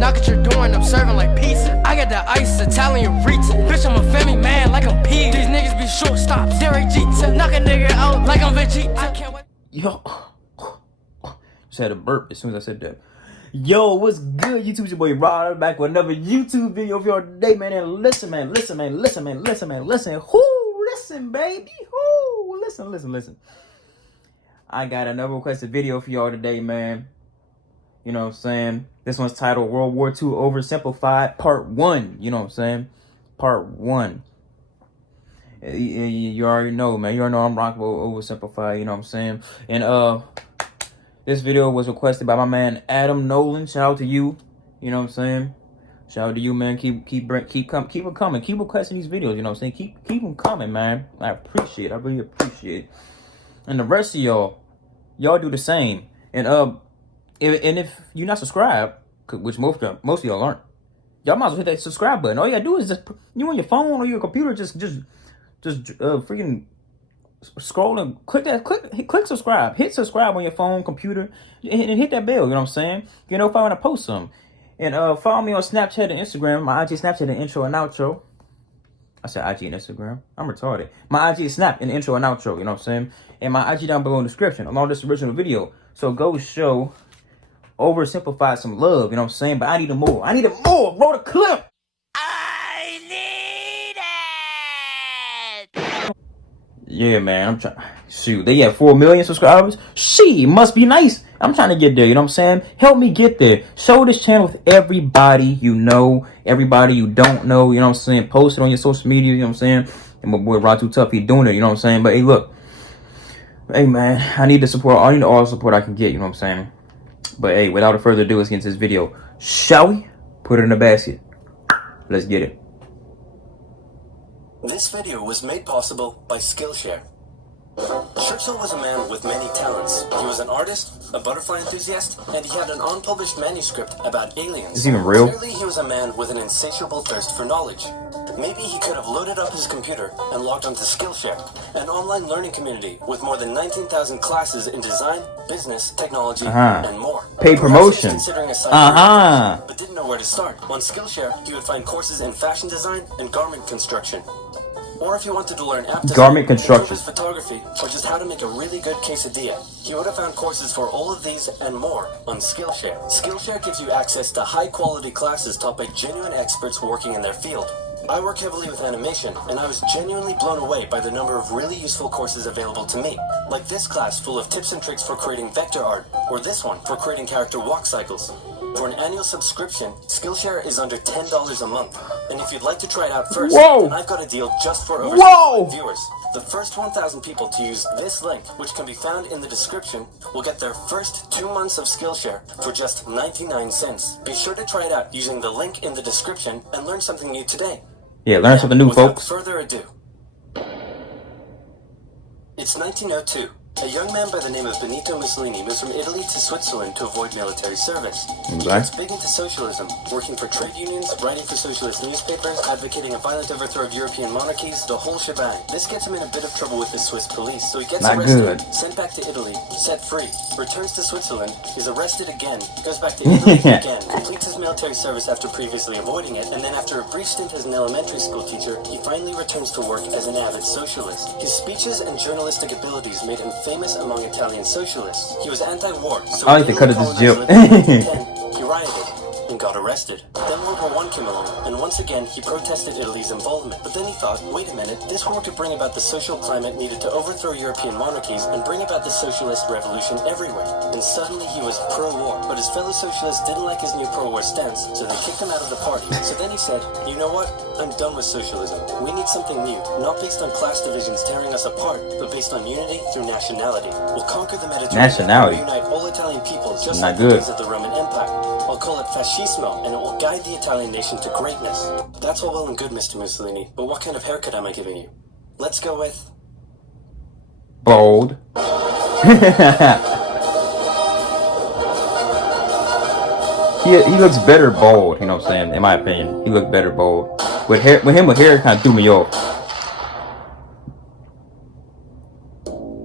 Knock at your door and I'm serving like pizza. I got the ice, Italian reach. Bitch, I'm a family man like I'm P. These niggas be shortstops, Derek Jeter. Knock a nigga out like I'm Vegeta. I can't wait. Yo, just had a burp as soon as I said that. Yo, what's good, YouTube? It's your boy Rod back with another YouTube video for your day, man. And listen, man, listen, baby. Whoo, listen. I got another requested video for y'all today, man. You know what I'm saying? This one's titled World War II Oversimplified Part 1. You know what I'm saying? Part 1. You already know, man. You already know I'm rocking with Oversimplified. You know what I'm saying? And this video was requested by my man Adam Nolan. Shout out to you. You know what I'm saying? Shout out to you, man. Keep them coming. Keep requesting these videos. You know what I'm saying? Keep them coming, man. I appreciate it. I really appreciate it. And the rest of y'all do the same. And if you're not subscribed, which most of y'all aren't, y'all might as well hit that subscribe button. All you gotta do is just you on your phone or your computer, just freaking scroll and click subscribe. Hit subscribe on your phone, computer, and hit that bell. You know what I'm saying? You know if I want to post something. And follow me on Snapchat and Instagram. My IG Snapchat and intro and outro. I said IG and Instagram. I'm retarded. My IG is Snap and intro and outro. You know what I'm saying? And my IG down below in the description along this original video. So go show Oversimplified some love. You know what I'm saying? But I need more. Roll the clip. I need it. Yeah, man. I'm trying. Shoot, they have 4 million subscribers. She must be nice. I'm trying to get there. You know what I'm saying? Help me get there. Show this channel with everybody you know, everybody you don't know. You know what I'm saying? Post it on your social media. You know what I'm saying? And my boy Rod Too Tough, he doing it. You know what I'm saying? But hey, look. Hey, man. I need the support. I need all the support I can get. You know what I'm saying? But hey, without further ado, let's get into this video. Shall we? Put it in the basket. Let's get it. This video was made possible by Skillshare. Churchill was a man with many talents. He was an artist, a butterfly enthusiast, and he had an unpublished manuscript about aliens. Is this even real? Clearly, he was a man with an insatiable thirst for knowledge. Maybe he could have loaded up his computer and logged onto Skillshare, an online learning community with more than 19,000 classes in design, business, technology, and more. Paid promotion. Considering a site but didn't know where to start. On Skillshare, he would find courses in fashion design and garment construction. Or if you wanted to learn app design, garment construction, photography, or just how to make a really good quesadilla, he would have found courses for all of these and more on Skillshare. Skillshare gives you access to high-quality classes taught by genuine experts working in their field. I work heavily with animation, and I was genuinely blown away by the number of really useful courses available to me. Like this class full of tips and tricks for creating vector art, or this one for creating character walk cycles. For an annual subscription, Skillshare is under $10 a month. And if you'd like to try it out first, then I've got a deal just for OverSimplified viewers. The first 1,000 people to use this link, which can be found in the description, will get their first 2 months of Skillshare for just 99 cents. Be sure to try it out using the link in the description and learn something new today. Yeah, learn something new, folks. Without further ado, it's 1902. A young man by the name of Benito Mussolini moves from Italy to Switzerland to avoid military service. He gets big into socialism, working for trade unions, writing for socialist newspapers, advocating a violent overthrow of European monarchies, the whole shebang. This gets him in a bit of trouble with the Swiss police, so he gets arrested, sent back to Italy, set free, returns to Switzerland, is arrested again, goes back to Italy again, completes his military service after previously avoiding it, and then after a brief stint as an elementary school teacher, he finally returns to work as an avid socialist. His speeches and journalistic abilities made him famous among Italian socialists. He was anti-war, so I like to cut it this jib. He rioted and got arrested. Then World War I came along, and once again he protested Italy's involvement. But then he thought, wait a minute, this war could bring about the social climate needed to overthrow European monarchies and bring about the socialist revolution everywhere. And suddenly he was pro-war, but his fellow socialists didn't like his new pro-war stance, so they kicked him out of the party. So then he said, you know what? I'm done with socialism. We need something new, not based on class divisions tearing us apart, but based on unity through nationality. We'll conquer the Mediterranean and reunite all Italian people just like the days of the Roman Empire. I'll call it fascismo, and it will guide the Italian nation to greatness. That's all well and good, Mr. Mussolini, but what kind of haircut am I giving you? Let's go with... bold. He looks better bald, you know what I'm saying? In my opinion, he looks better bald. With hair, with hair, kind of threw me off.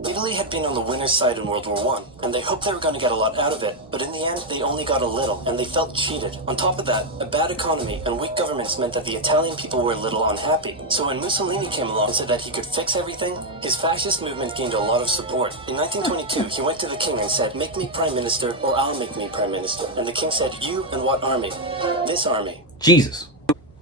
Italy had been on the winner's winner's side in World War I, and they hoped they were going to get a lot out of it, but in the end, they only got a little, and they felt cheated. On top of that, a bad economy and weak governments meant that the Italian people were a little unhappy. So when Mussolini came along and said that he could fix everything, his fascist movement gained a lot of support. In 1922, he went to the king and said, "Make me prime minister, or I'll make me prime minister." And the king said, "You and what army?" "This army." Jesus.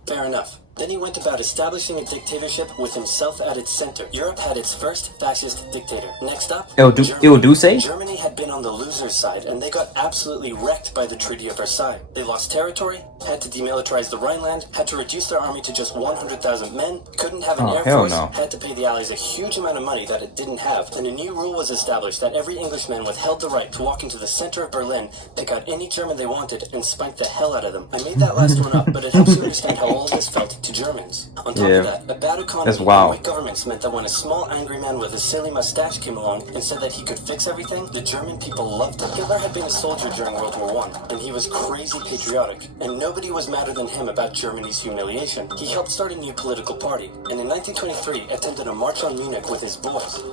Fair enough. Then he went about establishing a dictatorship with himself at its center. Europe had its first fascist dictator. Next up, Germany had been on the loser's side, and they got absolutely wrecked by the Treaty of Versailles. They lost territory, had to demilitarize the Rhineland, had to reduce their army to just 100,000 men, couldn't have an air force, had to pay the Allies a huge amount of money that it didn't have, and a new rule was established that every Englishman withheld the right to walk into the center of Berlin, pick out any German they wanted, and spank the hell out of them. I made that last one up, but it helps you understand how all this felt to Germans. On top of that, a bad economy and weak governments meant that when a small angry man with a silly mustache came along and said that he could fix everything, the German people loved him. Hitler had been a soldier during World War I, and he was crazy patriotic, and nobody was madder than him about Germany's humiliation. He helped start a new political party, and in 1923 attended a march on Munich with his boys.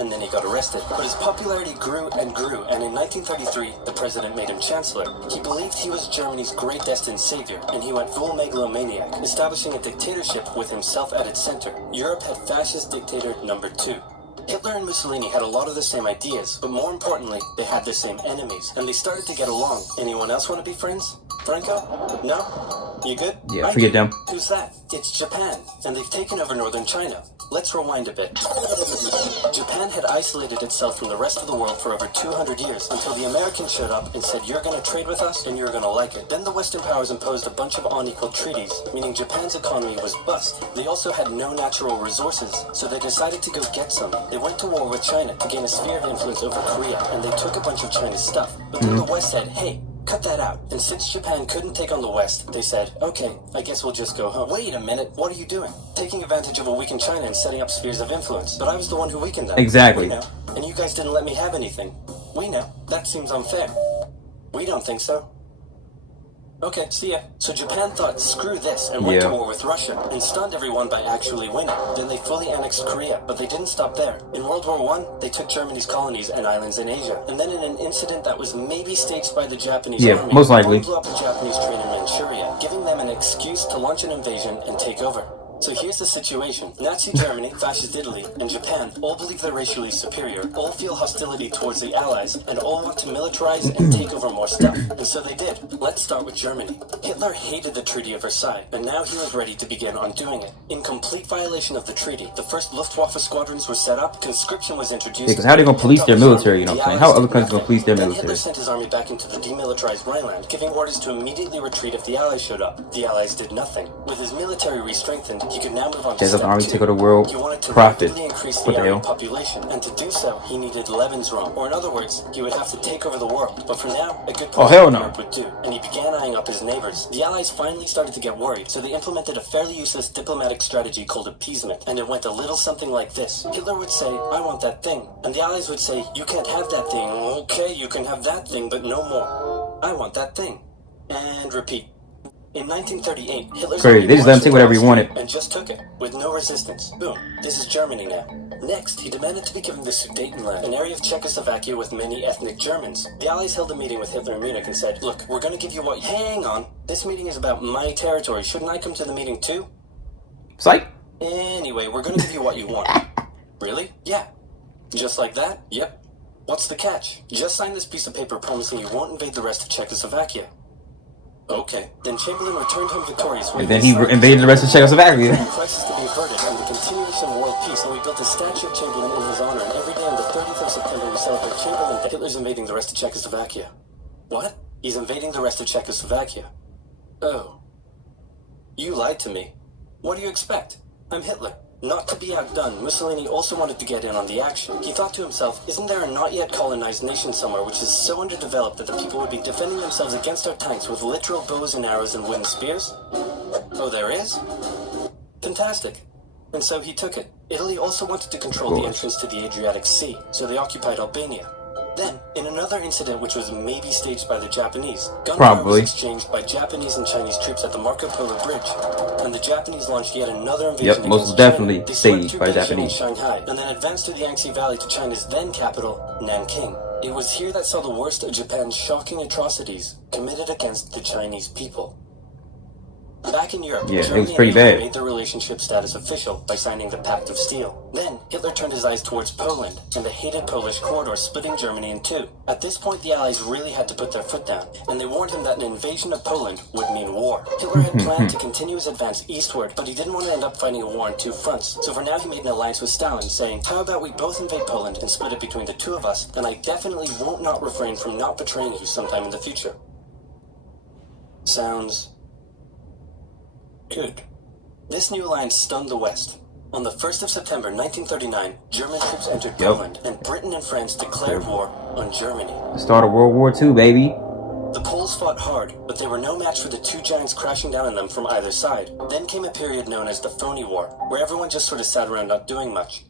And then he got arrested. But his popularity grew, and in 1933, the president made him chancellor. He believed he was Germany's great destined savior, and he went full megalomaniac, establishing a dictatorship with himself at its center. Europe had fascist dictator number 2. Hitler and Mussolini had a lot of the same ideas, but more importantly, they had the same enemies, and they started to get along. Anyone else want to be friends? Franco? No? You good? Yeah, forget them. Who's that? It's Japan, and they've taken over northern China. Let's rewind a bit. Japan had isolated itself from the rest of the world for over 200 years until the Americans showed up and said, "You're going to trade with us and you're going to like it." Then the Western powers imposed a bunch of unequal treaties, meaning Japan's economy was bust. They also had no natural resources, so they decided to go get some. They went to war with China to gain a sphere of influence over Korea, and they took a bunch of China's stuff. But then the West said, "Hey, cut that out." And since Japan couldn't take on the West, they said, "Okay, I guess we'll just go home." Wait a minute, what are you doing? Taking advantage of a weakened China and setting up spheres of influence. But I was the one who weakened them. Exactly. We know. And you guys didn't let me have anything. We know. That seems unfair. We don't think so. Okay, see ya. So Japan thought, screw this, and went to war with Russia, and stunned everyone by actually winning. Then they fully annexed Korea, but they didn't stop there. In World War I, they took Germany's colonies and islands in Asia. And then in an incident that was maybe staged by the Japanese army, most likely, they blew up a Japanese train in Manchuria, giving them an excuse to launch an invasion and take over. So here's the situation. Nazi Germany, Fascist Italy, and Japan all believe they're racially superior, all feel hostility towards the Allies, and all want to militarize and take over more stuff. And so they did. Let's start with Germany. Hitler hated the Treaty of Versailles, and now he was ready to begin undoing it. In complete violation of the treaty, the first Luftwaffe squadrons were set up, conscription was introduced. Because how are they going to police their military, you know what I'm saying? How are other countries going to police their military? Hitler sent his army back into the demilitarized Rhineland, giving orders to immediately retreat if the Allies showed up. The Allies did nothing. With his military re-strengthened, he could now move on to Does the army take over the world? Profit. Increase What the hell? Population, and to do so, he needed Lebensraum, or in other words, he would have to take over the world. But for now, a good portion of Europe would do, and he began eyeing up his neighbors. The Allies finally started to get worried, so they implemented a fairly useless diplomatic strategy called appeasement, and it went a little something like this. Hitler would say, "I want that thing," and the Allies would say, "You can't have that thing." "Okay, you can have that thing, but no more." "I want that thing." And repeat. In 1938, Hitler's they just let him take whatever he wanted. And just took it, with no resistance. Boom. This is Germany now. Next, he demanded to be given the Sudetenland, an area of Czechoslovakia with many ethnic Germans. The Allies held a meeting with Hitler in Munich and said, "Look, we're going to give you what..." Hang on. This meeting is about my territory. Shouldn't I come to the meeting too? Psych. Anyway, we're going to give you what you want. Really? Yeah. Just like that? Yep. What's the catch? Just sign this piece of paper promising you won't invade the rest of Czechoslovakia. Okay. Then Chamberlain returned home victorious. And then he invaded the rest of Czechoslovakia. The crisis to be averted and the continuation of world peace, and we built a statue of Chamberlain in his honor, and every day on the 30th of September we celebrate Chamberlain Day. Hitler's invading the rest of Czechoslovakia. What? He's invading the rest of Czechoslovakia. Oh. You lied to me. What do you expect? I'm Hitler. Not to be outdone, Mussolini also wanted to get in on the action. He thought to himself, isn't there a not yet colonized nation somewhere which is so underdeveloped that the people would be defending themselves against our tanks with literal bows and arrows and wooden spears? Oh, there is? Fantastic. And so he took it. Italy also wanted to control the entrance to the Adriatic Sea, so they occupied Albania. Then, in another incident which was maybe staged by the Japanese, gunfire Probably. was exchanged by Japanese and Chinese troops at the Marco Polo Bridge, and the Japanese launched yet another invasion Yep, most against definitely China. They swept staged through by Beijing Japanese. and Shanghai, and then advanced to the Yangtze Valley to China's then capital, Nanking. It was here that saw the worst of Japan's shocking atrocities committed against the Chinese people. Back in Europe, Yeah, it Germany was pretty and Hitler bad. made their relationship status official by signing the Pact of Steel. Then, Hitler turned his eyes towards Poland and the hated Polish corridor splitting Germany in two. At this point, the Allies really had to put their foot down, and they warned him that an invasion of Poland would mean war. Hitler had planned to continue his advance eastward, but he didn't want to end up fighting a war on two fronts. So for now, he made an alliance with Stalin, saying, "How about we both invade Poland and split it between the two of us, and I definitely won't not refrain from not betraying you sometime in the future." Sounds good. This new alliance stunned the West. On the 1st of September 1939, German troops entered Poland, and Britain and France declared war on Germany. The start of World War II, baby. The Poles fought hard, but they were no match for the two giants crashing down on them from either side. Then came a period known as the Phony War, where everyone just sort of sat around not doing much.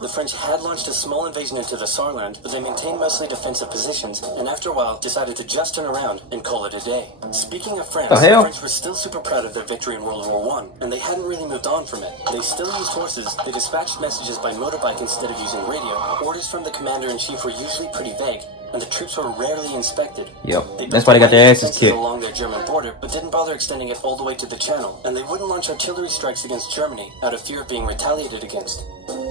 The French had launched a small invasion into the Saarland, but they maintained mostly defensive positions, and after a while decided to just turn around and call it a day. Speaking of France, the French were still super proud of their victory in World War I, and they hadn't really moved on from it. They still used horses, they dispatched messages by motorbike instead of using radio, orders from the commander-in-chief were usually pretty vague, and the troops were rarely inspected. Yep, that's why they got their asses kicked. Along their German border, but didn't bother extending it all the way to the Channel, and they wouldn't launch artillery strikes against Germany out of fear of being retaliated against.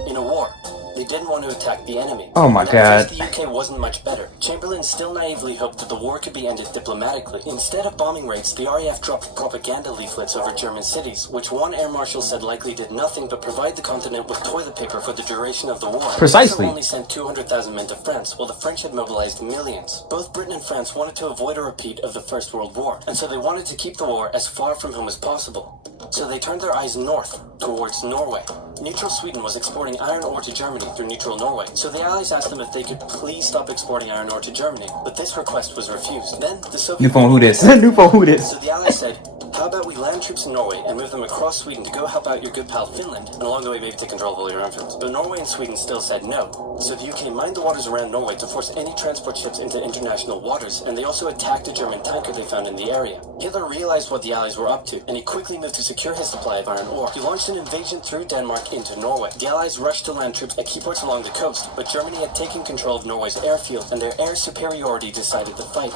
In a war, they didn't want to attack the enemy. Oh my God. The UK wasn't much better. Chamberlain still naively hoped that the war could be ended diplomatically. Instead of bombing raids, the RAF dropped propaganda leaflets over German cities, which one air marshal said likely did nothing but provide the continent with toilet paper for the duration of the war. Precisely. Hitler only sent 200,000 men to France, while the French had mobilized millions. Both Britain and France wanted to avoid a repeat of the First World War, and so they wanted to keep the war as far from home as possible. So they turned their eyes north, towards Norway. Neutral Sweden was exporting iron ore to Germany through neutral Norway, so the Allies asked them if they could please stop exporting iron ore to Germany, but this request was refused. Then the Soviet New phone, who this? New phone, who this? So the Allies said, "How about we land troops in Norway and move them across Sweden to go help out your good pal Finland, and along the way maybe take control of all your influence?" But Norway and Sweden still said no. So the UK mined the waters around Norway to force any transport ships into international waters, and they also attacked a German tanker they found in the area. Hitler realized what the Allies were up to, and he quickly moved to secure his supply of iron ore. He launched an invasion through Denmark into Norway. The Allies rushed to land troops at key ports along the coast, but Germany had taken control of Norway's airfield, and their air superiority decided the fight.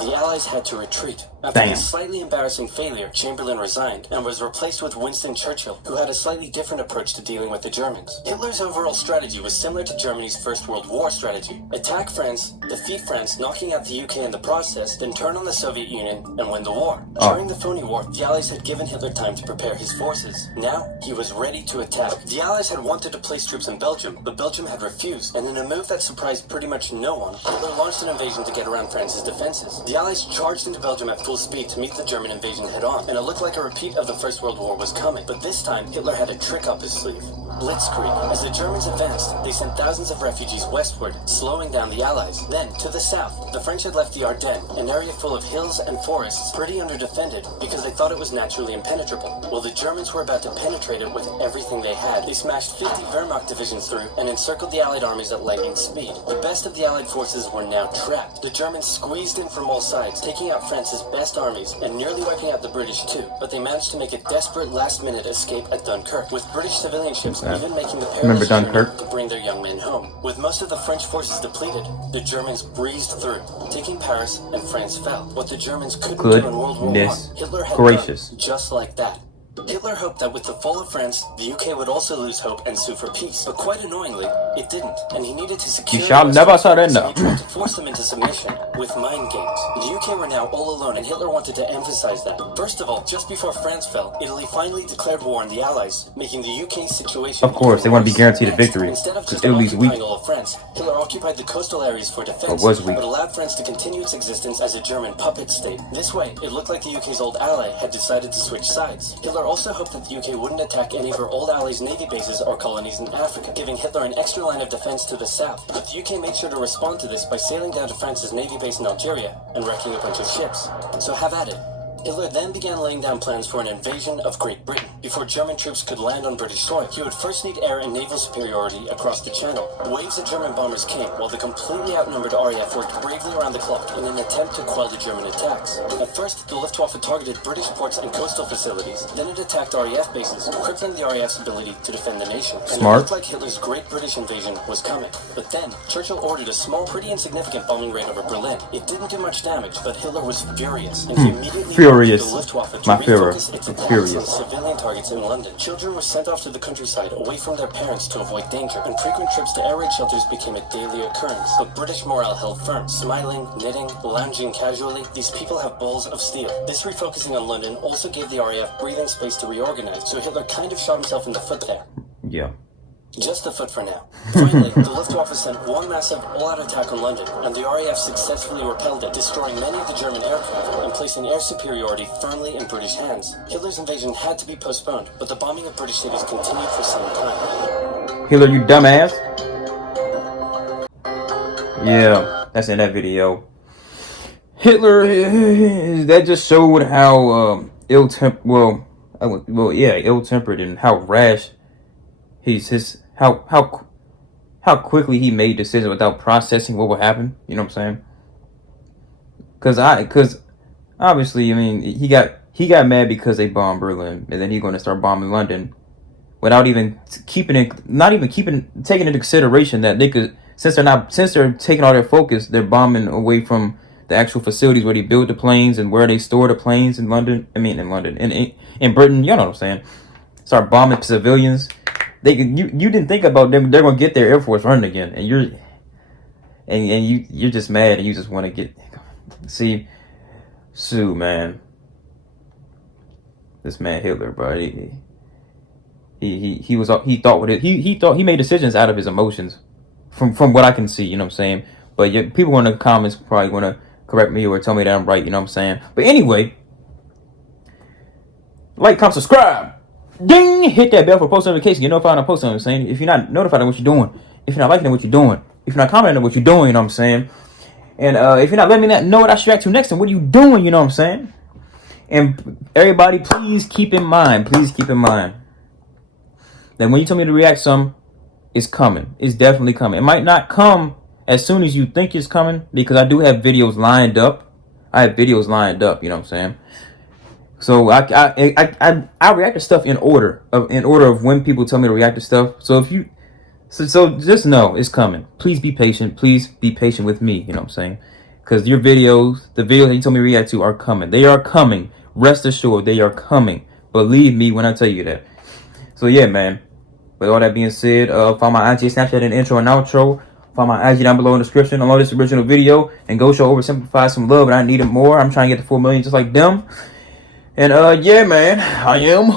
The Allies had to retreat. After a slightly embarrassing failure, Chamberlain resigned and was replaced with Winston Churchill, who had a slightly different approach to dealing with the Germans. Hitler's overall strategy was similar to Germany's First World War strategy. Attack France, defeat France, knocking out the UK in the process, then turn on the Soviet Union and win the war. During the Phony War, the Allies had given Hitler time to prepare his forces. Now, he was ready to attack. The Allies had wanted to place troops in Belgium, but Belgium had refused, and in a move that surprised pretty much no one, Hitler launched an invasion to get around France's defenses. The Allies charged into Belgium at full speed to meet the German invasion head-on, and it looked like a repeat of the First World War was coming. But this time, Hitler had a trick up his sleeve. Blitzkrieg. As the Germans advanced, they sent thousands of refugees westward, slowing down the Allies. Then, to the south, the French had left the Ardennes, an area full of hills and forests, pretty underdefended, because they thought it was naturally impenetrable. While the Germans were about to penetrate it with everything they had, they smashed 50 Wehrmacht divisions through and encircled the Allied armies at lightning speed. The best of the Allied forces were now trapped. The Germans squeezed in from all sides, taking out France's best armies and nearly wiping out the British too, but they managed to make a desperate last-minute escape at Dunkirk, with British civilian ships even making the perilous journey to bring their young men home. With most of the French forces depleted, the Germans breezed through, taking Paris, and France fell. What the Germans couldn't do in World War I, Hitler had done just like that. Hitler hoped that with the fall of France, the UK would also lose hope and sue for peace. But quite annoyingly, it didn't, and he needed to secure You shall never surrender. So he tried to force them into submission with mind games. The UK were now all alone, and Hitler wanted to emphasize that. First of all, just before France fell, Italy finally declared war on the Allies, making the UK's situation. Of course, they want to be guaranteed a victory. Instead of just Italy's weak. occupying all of France, Hitler occupied the coastal areas for defense, but allowed France to continue its existence as a German puppet state. This way, it looked like the UK's old ally had decided to switch sides. Hitler also hoped that the UK wouldn't attack any of her old allies' navy bases or colonies in Africa, giving Hitler an extra line of defense to the south. But the UK made sure to respond to this by sailing down to France's navy base in Algeria and wrecking a bunch of ships. So have at it. Hitler then began laying down plans for an invasion of Great Britain. Before German troops could land on British soil, he would first need air and naval superiority across the Channel. Waves of German bombers came, while the completely outnumbered RAF worked bravely around the clock in an attempt to quell the German attacks. At first, the Luftwaffe targeted British ports and coastal facilities. Then it attacked RAF bases, crippling the RAF's ability to defend the nation. And Smart. it looked like Hitler's Great British invasion was coming. But then, Churchill ordered a small, pretty insignificant bombing raid over Berlin. It didn't do much damage, but Hitler was furious, and he immediately Furious. ordered the Luftwaffe to My Führer. refocus its I'm attacks furious. on civilian targets in London. Children were sent off to the countryside away from their parents to avoid danger, and frequent trips to air raid shelters became a daily occurrence. But British morale held firm. Smiling, knitting, lounging casually, these people have balls of steel. This refocusing on London also gave the RAF breathing space to reorganize, so Hitler kind of shot himself in the foot there. Yeah. Just a foot for now. Finally, the Luftwaffe sent one massive all-out attack on London, and the RAF successfully repelled it, destroying many of the German aircraft and placing air superiority firmly in British hands. Hitler's invasion had to be postponed, but the bombing of British cities continued for some time. Hitler, you dumbass. Yeah, that's in that video. Hitler, that just showed how ill-tempered and how rash how quickly he made decisions without processing what would happen. You know what I'm saying? Because obviously, I mean, he got mad because they bombed Berlin, and then he's going to start bombing London without even taking into consideration that they could, since they're taking all their focus, they're bombing away from the actual facilities where they build the planes and where they store the planes in London. In Britain, you know what I'm saying? Start bombing civilians. You didn't think about them. They're gonna get their Air Force running again, and you're just mad, and you just want to sue, man. This man Hitler, bro. He made decisions out of his emotions, from what I can see. You know what I'm saying? But people in the comments probably want to correct me or tell me that I'm right. You know what I'm saying? But anyway, like, comment, subscribe. Ding! Hit that bell for post notification. Get notified when I post something. I'm saying, if you're not notified on what you're doing, if you're not liking what you're doing, if you're not commenting on what you're doing, you know what I'm saying. And if you're not letting me know what I should react to next, then what are you doing? You know what I'm saying. And everybody, please keep in mind that when you tell me to react some, it's coming. It's definitely coming. It might not come as soon as you think it's coming, because I do have videos lined up. You know what I'm saying. So I react to stuff in order of when people tell me to react to stuff. So so just know it's coming. Please be patient. Please be patient with me. You know what I'm saying? Because the videos that you told me to react to are coming. They are coming. Rest assured, they are coming. Believe me when I tell you that. So yeah, man. With all that being said, follow my IG, Snapchat, and intro and outro. Follow my IG down below in the description along this original video, and go show OverSimplified some love. And I need it more. I'm trying to get to 4 million just like them. And yeah, man, I am